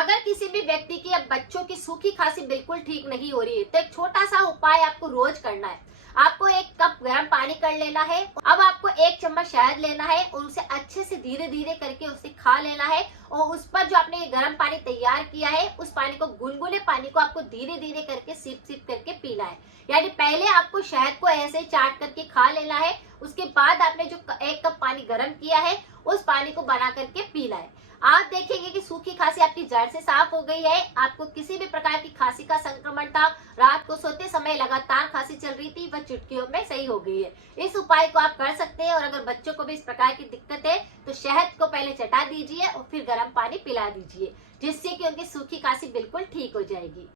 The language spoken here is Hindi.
अगर किसी भी व्यक्ति की या बच्चों की सूखी खांसी बिल्कुल ठीक नहीं हो रही है तो एक छोटा सा उपाय आपको रोज करना है। आपको एक कप गर्म पानी कर लेना है। अब आपको एक चम्मच शहद लेना है और उसे अच्छे से धीरे धीरे करके उसे खा लेना है। और उस पर जो आपने गर्म पानी तैयार किया है उस पानी को, गुनगुने पानी को आपको धीरे धीरे करके सिप सिप करके पीना है। यानी पहले आपको शहद को ऐसे चाट करके खा लेना है, उसके बाद आपने जो एक कप पानी गर्म किया है उस पानी को बना करके पीना है। आप देखेंगे कि सूखी खांसी आपकी जड़ से साफ हो गई है। आपको किसी भी प्रकार की खांसी का संक्रमण था, रात को सोते समय लगातार खांसी चल रही थी, वह चुटकियों में सही हो गई है। इस उपाय को आप कर सकते हैं। और अगर बच्चों को भी इस प्रकार की दिक्कत है तो शहद को पहले चटा दीजिए और फिर गर्म पानी पिला दीजिए, जिससे कि उनकी सूखी खांसी बिल्कुल ठीक हो जाएगी।